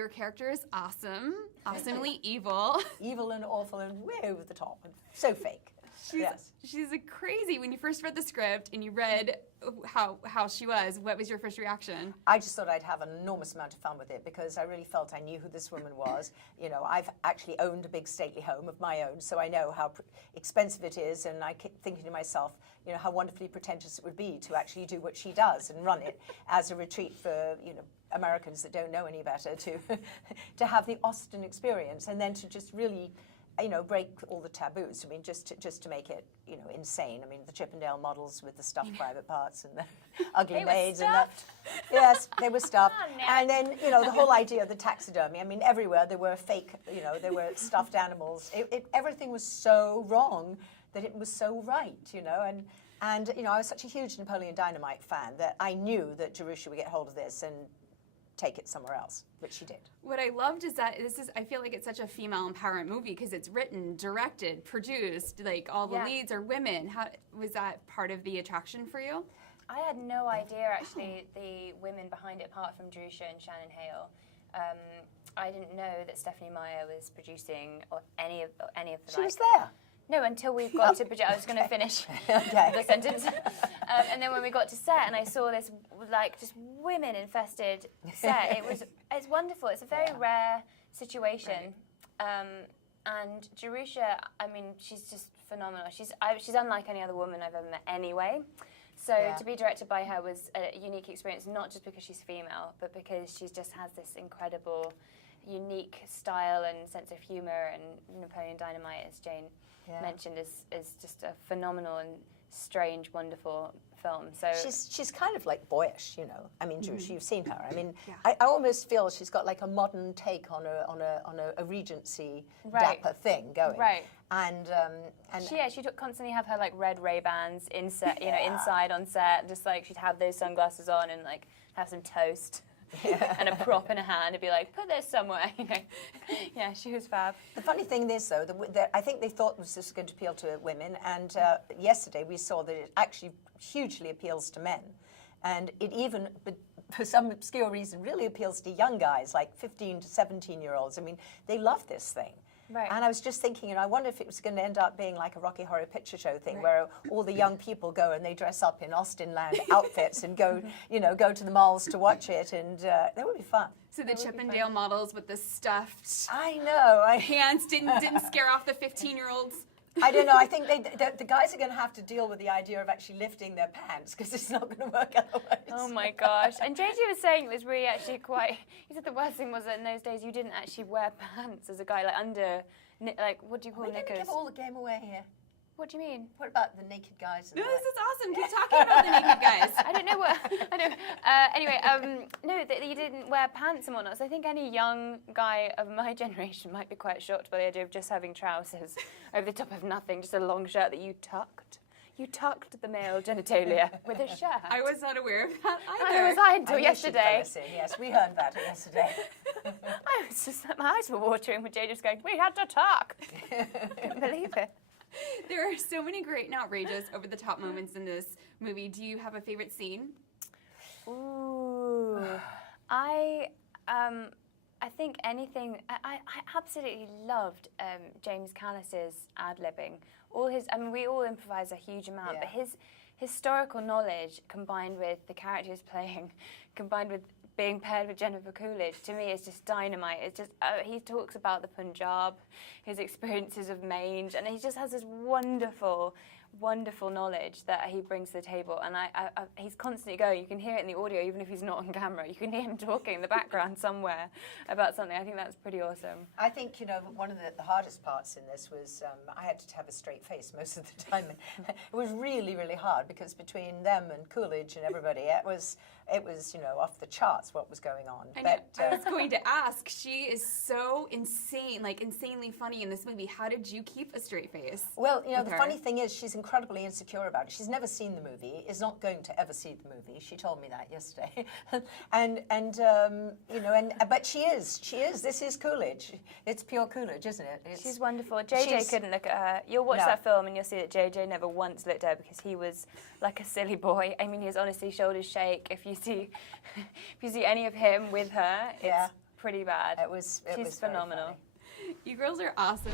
your character is awesome, awesomely evil. Evil and awful and way over the top and so fake. She's a crazy. When you first read the script and you read how she was, what was your first reaction? I just thought I'd have an enormous amount of fun with it because I really felt I knew who this woman was. You know, I've actually owned a big stately home of my own, so I know how expensive it is, and I keep thinking to myself, you know, how wonderfully pretentious it would be to actually do what she does and run it as a retreat for, you know, Americans that don't know any better to have the Austen experience and then to just really, you know, break all the taboos. I mean, just to make it, you know, insane. I mean, the Chippendale models with the stuffed private parts and the ugly maids and yes, they were stuffed. And then, you know, the whole idea of the taxidermy. I mean, everywhere there were fake, you know, there were stuffed animals. Everything was so wrong that it was so right, you know. And you know, I was such a huge Napoleon Dynamite fan that I knew that Jerusha would get hold of this and take it somewhere else, which she did. What I loved is that I feel like it's such a female empowerment movie because it's written, directed, produced, like all the leads are women. How was that part of the attraction for you? I had no idea, actually, the women behind it, apart from Jerusha and Shannon Hale. I didn't know that Stephanie Meyer was producing any of the. She was there. No, until we got to project. I was going to finish the sentence. And then when we got to set and I saw this, like, just women-infested set, it's wonderful. It's a very rare situation. And Jerusha, I mean, she's just phenomenal. She's unlike any other woman I've ever met anyway. So to be directed by her was a unique experience, not just because she's female, but because she just has this incredible, unique style and sense of humour. And Napoleon Dynamite, as Jane mentioned, is just a phenomenal and strange, wonderful film. So she's kind of like boyish, you know. I mean, Jerusha, you've seen her. I mean, I almost feel she's got like a modern take on a Regency dapper thing going. Right. And she'd constantly have her like red Ray-Bans inside on set, just like she'd have those sunglasses on and like have some toast. And a prop in her hand and be like, put this somewhere, you know. Yeah, she was fab. The funny thing is, though, that I think they thought this was going to appeal to women, and yesterday we saw that it actually hugely appeals to men. And it even, for some obscure reason, really appeals to young guys, like 15 to 17-year-olds. I mean, they love this thing. Right. And I was just thinking, I wonder if it was going to end up being like a Rocky Horror Picture Show thing, where all the young people go and they dress up in Austenland outfits and go, go to the malls to watch it, and that would be fun. So the Chippendale models with the stuffed pants didn't scare off the 15-year-olds? I don't know. I think the guys are going to have to deal with the idea of actually lifting their pants because it's not going to work otherwise. Oh my gosh. And JJ was saying it was really actually quite, he said the worst thing was that in those days you didn't actually wear pants as a guy, like under, like, what do you call knickers? We're going to give all the game away here. What do you mean? What about the naked guys? No, this is awesome. Keep talking about the naked guys. I don't know what. I don't. Anyway, no, that you didn't wear pants and whatnot. So I think any young guy of my generation might be quite shocked by the idea of just having trousers over the top of nothing, just a long shirt that you tucked. You tucked the male genitalia with a shirt. I was not aware of that either. Neither was I until yesterday. Yes, we heard that yesterday. I was just, my eyes were watering with Jay just going, we had to tuck. Couldn't believe it. There are so many great and outrageous over-the-top moments in this movie. Do you have a favorite scene? Ooh, I think anything. I absolutely loved James Callis's ad-libbing. We all improvise a huge amount, but his historical knowledge combined with the character he's playing, combined with being paired with Jennifer Coolidge, to me is just dynamite. It's just he talks about the Punjab, his experiences of mange, and he just has this wonderful knowledge that he brings to the table. And he's constantly going. You can hear it in the audio, even if he's not on camera. You can hear him talking in the background somewhere about something. I think that's pretty awesome. I think, one of the hardest parts in this was I had to have a straight face most of the time. And it was really, really hard because between them and Coolidge and everybody, it was off the charts what was going on. I was going to ask, she is so insane, like insanely funny in this movie. How did you keep a straight face? Well, the funny thing is she's incredibly insecure about it. She's never seen the movie, is not going to ever see the movie. She told me that yesterday. But she is. This is Coolidge. It's pure Coolidge, isn't it? She's wonderful. JJ couldn't look at her. You'll watch that film and you'll see that JJ never once looked at her because he was like a silly boy. I mean, his honestly shoulders shake. If you see any of him with her, it's pretty bad. It was She's very phenomenal. funny. You girls are awesome.